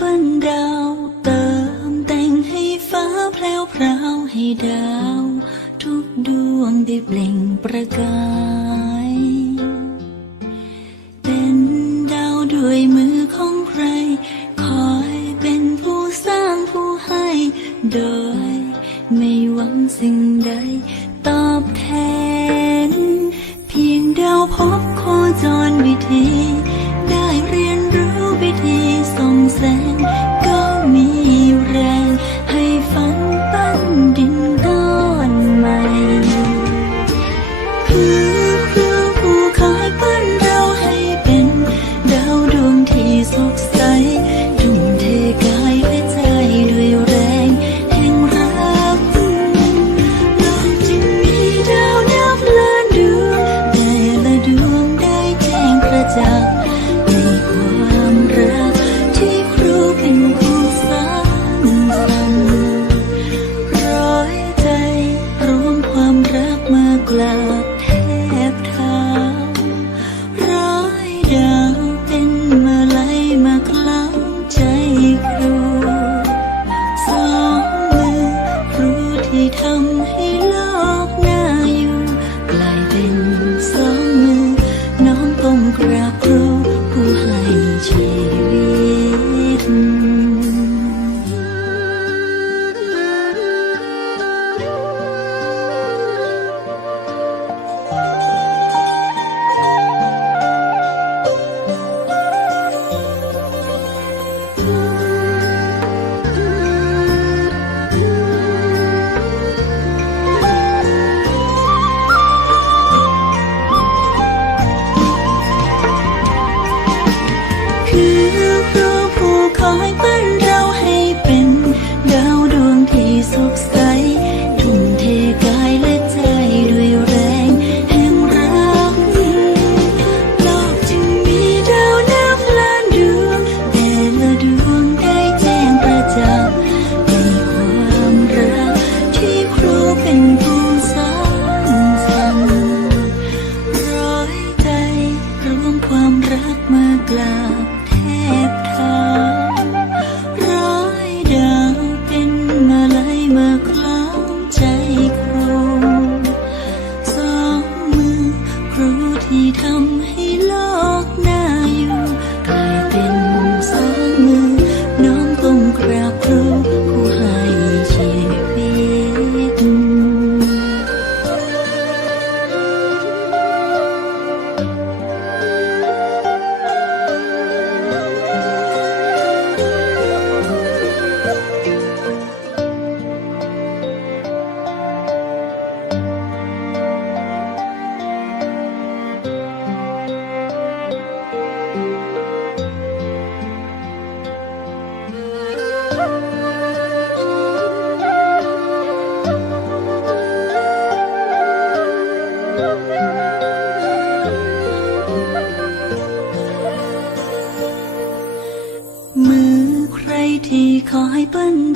ปั้นดาวเติมแต่งให้ฟ้าแพรวพราวให้ดาว ทุกดวงได้เปล่งประกาย เป็นดาวด้วยมือของใคร คอยเป็นผู้สร้างผู้ให้โดย Yeah.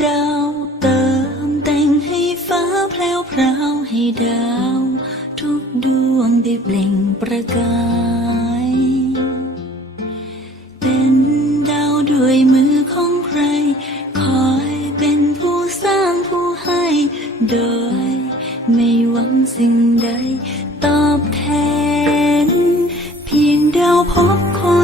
ดาวเติมแต่งให้ฟ้าแพลวพราวให้ดาว ทุกดวงได้เปล่งประกาย เป็นดาวดยมือของใคร คอยเป็นผู้สร้างผู้ให้ โดยไม่หวังสิ่งใด ตอบแทน เพียงดาวพบคน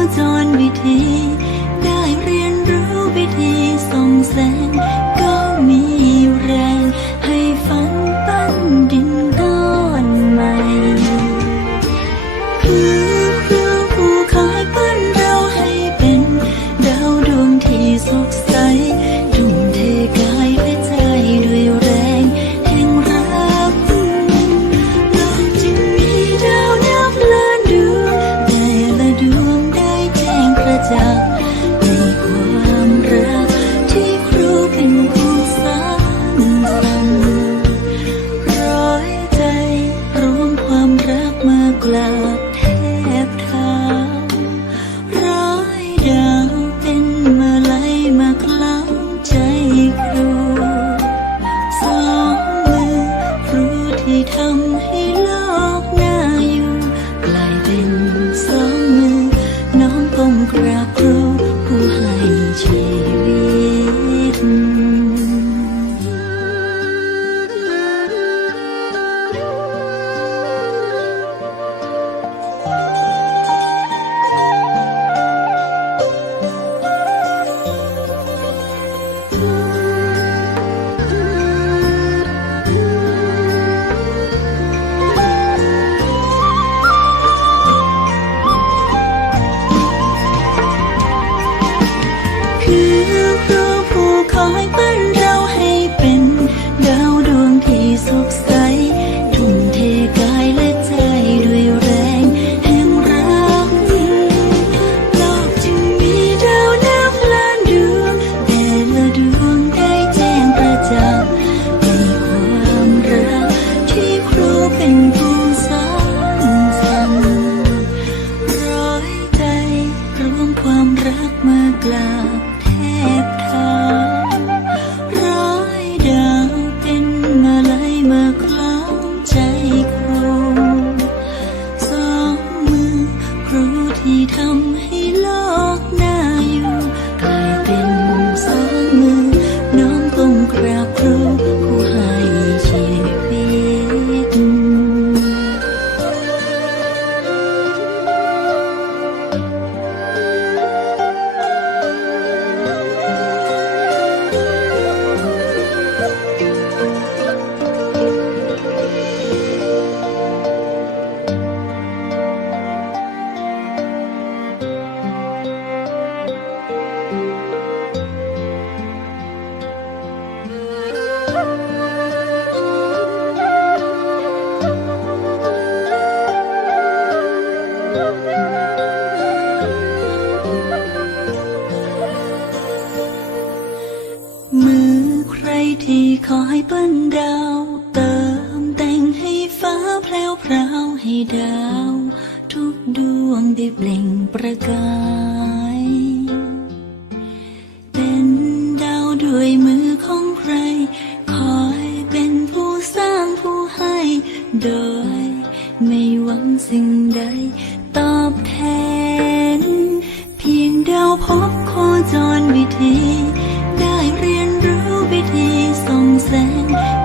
ส่